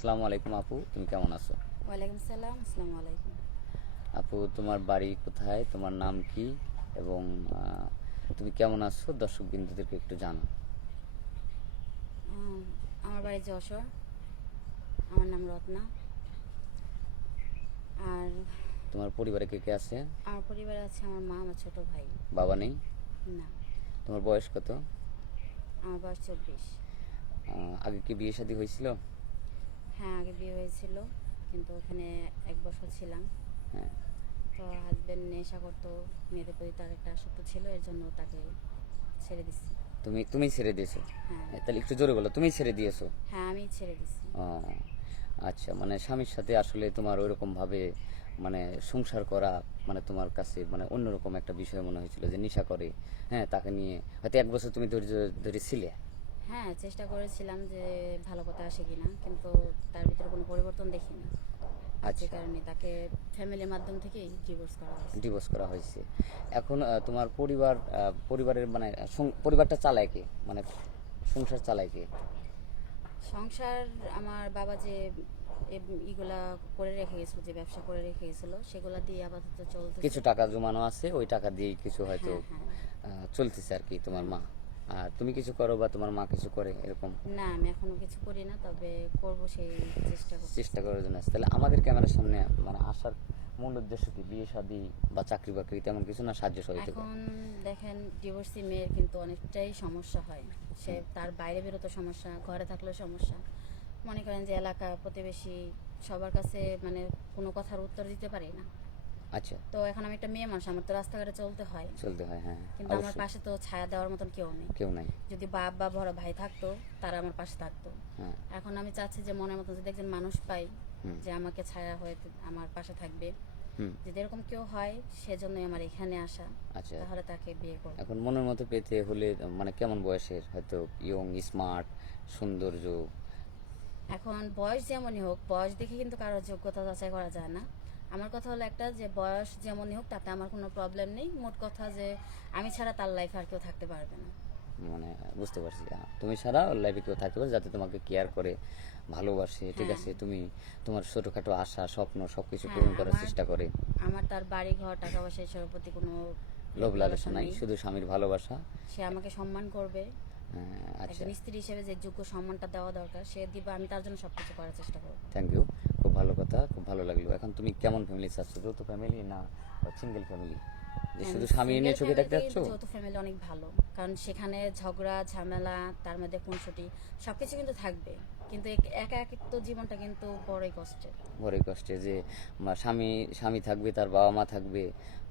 আসসালামু আলাইকুম আপু, তুমি কেমন আছো? ওয়ালাইকুম সালাম, আসসালামু আলাইকুম। আপু, তোমার বাড়ি কোথায়, তোমার নাম কি, এবং তুমি কেমন আছো দর্শক বিন্দুদেরকে একটু জানো। আম, আমার বাড়ি যশোর। আমার নাম রত্না। আর তোমার পরিবারে কে কে আছে? আমার পরিবারে আছে আমার মা, আমার ছোট ভাই। বাবা নেই? না। তোমার বয়স কত? আমার বয়স 24। আগে কি বিয়ে শাদী হয়েছিল? হ্যাঁ, আগে বিয়ে হয়েছিল, কিন্তু ওখানে 1 বছর ছিলাম। হ্যাঁ। তো হাজবেন্ড নেশা করতো, মেয়েদের প্রতি তার একটা আসক্ত ছিল, এর জন্য তাকে ছেড়ে দিচ্ছি। তুমি ছেড়ে দিয়েছো? হ্যাঁ। তাহলে একটু জোরে বলো, তুমি ছেড়ে দিয়েছো? হ্যাঁ, আমি ছেড়ে দিচ্ছি। ও, আচ্ছা, মানে স্বামীর সাথে আসলে তোমার ওইরকম ভাবে মানে সংসার করা, মানে তোমার কাছে মানে অন্যরকম একটা বিষয় মনে হয়েছিল যে নেশা করে। হ্যাঁ, তাকে নিয়ে হয়তো 1 বছর তুমি ধৈর্য ধরে ছিলে। হ্যাঁ, চেষ্টা করেছিলাম যে ভালো পথে আসে কিনা, কিন্তু তার ভিতরে কোনো পরিবর্তন দেখিনি। যে আচ্ছা, কারণে তাকে ফ্যামিলির মাধ্যম থেকেই ডিভোর্স করা হয়েছে। ডিভোর্স করা হয়েছে। এখন তোমার পরিবারের মানে পরিবারটা চালায় কে, মানে সংসার চালায় কে? সংসার আমার বাবা যে ইগুলা করে রেখে গেছিল, যে ব্যবসা করে রেখে গেছিল, সেগুলা দিয়ে আপাতত চলতেছে। কিছু টাকা জমানো আছে, ওই টাকা দিয়েই কিছু হয়তো হ্যাঁ, হ্যাঁ। চলতেছে আর কি তোমার হ্যাঁ। মা। আর তুমি কিছু করো বা তোমার মা কিছু করে এরকম? না, আমি এখনো কিছু করি না, তবে করব সেই চেষ্টা করতেছি। চেষ্টা করার জন্য আসছে। তাহলে আমাদের ক্যামেরার সামনে মানে আসার মূল উদ্দেশ্য কি? বিয়ে শাদী বা চাকরি বাকরি তেমন কিছু না, সাহায্য সহযোগিতা? এখন দেখেন, ডিভোর্সি মেয়ের কিন্তু অনেকটাই সমস্যা হয়। সে তার বাইরে বেরোতে সমস্যা, ঘরে থাকলেও সমস্যা। মনে করেন যে এলাকা প্রতিবেশী সবার কাছে মানে কোনো কথার উত্তর দিতে পারি না। আচ্ছা। তো এখন আমি একটা মেয়ে মানুষ, আমার তো রাস্তাঘাটে চলতে হয়। চলতে হয়, হ্যাঁ, কিন্তু আমার অবশ্যই। পাশে তো ছায়া দেওয়ার মতন কেউ নেই। কেউ নাই। যদি বাপ বা বড় ভাই থাকতো, তারা আমার পাশে থাকতো। হ্যাঁ। এখন আমি চাচ্ছি যে মনের মতো যদি একজন মানুষ পাই, হুম। যে আমাকে ছায়া হয়ে আমার পাশে থাকবে, হুম। যদি এরকম কেউ হয়, সেজন্যই আমার এখানে আসা। আচ্ছা। তাহলে তাকে বিয়ে করব। এখন মনের মতো পেতে হলে মানে কেমন বয়সের, হয়তো ইয়ং, স্মার্ট, সৌন্দর্য? এখন বয়স যেমনই হোক, বয়স দেখে কিন্তু কারোর যোগ্যতা যাচাই করা যায় না। আমার কথা হলো একটা, যে বয়স যেমনই হোক তাতে আমার কোনো প্রবলেম নেই। মোট কথা যে আমি ছাড়া তার লাইফে আর কেউ থাকতে পারবে না। মানে বুঝতে পারছি, তুমি ছাড়া ওর লাইফে কেউ থাকতে পারে যাতে তোমাকে কেয়ার করে, ভালোবাসে, ঠিক হ্যাঁ, আছে? তুমি তোমার ছোটোখাটো আশা স্বপ্ন সব কিছু হ্যাঁ। পূরণ করার আমার চেষ্টা করে। আমার তার বাড়ি ঘর, টাকা পয়সা এসবের প্রতি কোনো লোভ লোভ লালসা লালসা নাই, নেই। শুধু স্বামীর ভালোবাসা। সে আমাকে সম্মান করবে। আচ্ছা। একজন স্ত্রী হিসেবে যে যোগ্য সম্মানটা দেওয়া দরকার সে দিবে, আমি তার জন্য সবকিছু করার চেষ্টা করবো। থ্যাংক ইউ, খুব ভালো কথা, খুব ভালো লাগলো। এখন তুমি কেমন ফ্যামিলি চাচ্ছ, যৌথ ফ্যামিলি না সিঙ্গেল ফ্যামিলি, যে শুধু স্বামী সিঙ্গেল নিয়ে চোখে ফ্যামিলি থাকতে থেকে যাচ্ছ? কিন্তু যৌথ ফ্যামিলি অনেক ভালো, কারণ সেখানে ঝগড়া ঝামেলা, তার মধ্যে খুনসুটি সবকিছু কিন্তু থাকবে। কিন্তু একা একাকিত্ব জীবনটা কিন্তু বড়ই কষ্টের। বড়ই কষ্টে যে স্বামী স্বামী থাকবে, তার বাবা মা থাকবে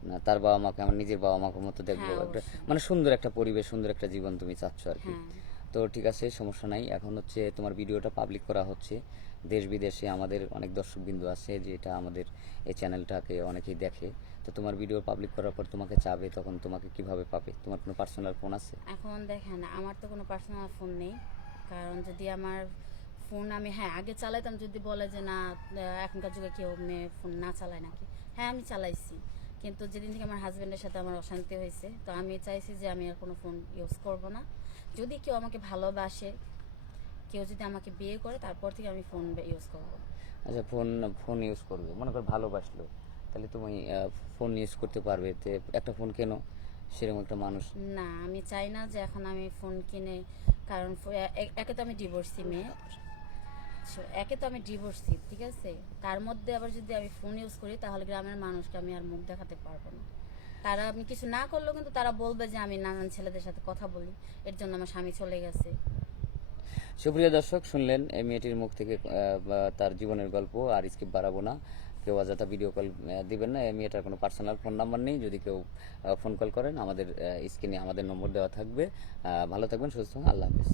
না, তার বাবা মাকে আমার নিজের বাবা মাকে মতো দেখবো, হ্যাঁ, একটা অবশ্যই। মানে সুন্দর একটা পরিবেশ, সুন্দর একটা জীবন তুমি চাচ্ছ আর কি। হ্যাঁ। তো ঠিক আছে, সমস্যা নাই। এখন হচ্ছে তোমার ভিডিওটা পাবলিক করা হচ্ছে, দেশ বিদেশে আমাদের অনেক দর্শকবিন্দু আছে যেটা আমাদের এই চ্যানেলটাকে অনেকেই দেখে। তো তোমার ভিডিও পাবলিক করার পর তোমাকে চাবে, তখন তোমাকে কিভাবে পাবে? তোমার কোনো পার্সোনাল ফোন আছে? এখন দেখেন, আমার তো কোনো পার্সোনাল ফোন নেই। কারণ যদি আমার ফোন আমি, হ্যাঁ, আগে চালাইতাম, যদি বলে যে না, এখনকার যুগে কেউ মেয়ে ফোন না চালায় নাকি, হ্যাঁ আমি চালাইছি। কিন্তু যেদিন থেকে আমার হাজব্যান্ডের সাথে আমার অশান্তি হয়েছে, তো আমি চাইছি যে আমি আর কোনো ফোন ইউজ করব না। যদি কেউ আমাকে ভালোবাসে, কেউ যদি আমাকে বিয়ে করে, তারপর থেকে আমি ফোন ইউজ করব। আচ্ছা, ফোন ফোন ইউজ করবে, মনে করো ভালোবাসলো, তাহলে তুমি ফোন ইউজ করতে পারবে, তো একটা ফোন কেন, সেরকম একটা মানুষ। না, আমি চাই না যে এখন আমি ফোন কিনে, কারণ একে তো আমি ডিভোর্সি মেয়ে, একে তো আমি ডিভোর্সি, ঠিক আছে? তার মধ্যে আবার যদি আমি ফোন ইউজ করি, তাহলে গ্রামের মানুষকে আমি আর মুখ দেখাতে পারবো না। তারা আমি কিছু না করলেও কিন্তু তারা বলবে যে আমি নানান ছেলেদের সাথে কথা বলি, এর জন্য আমার স্বামী চলে গেছে। সুপ্রিয় দর্শক, শুনলেন এই মেয়েটির মুখ থেকে তার জীবনের গল্প। আর স্কিপ বাড়াবো না, কেউ অযথা ভিডিও কল দিবেন না। এই মেয়েটার কোনো পার্সোনাল ফোন নাম্বার নেই, যদি কেউ ফোন কল করেন আমাদের স্ক্রিনে আমাদের নম্বর দেওয়া থাকবে। ভালো থাকবেন, সুস্থ থাকবেন, আল্লাহ হাফিজ।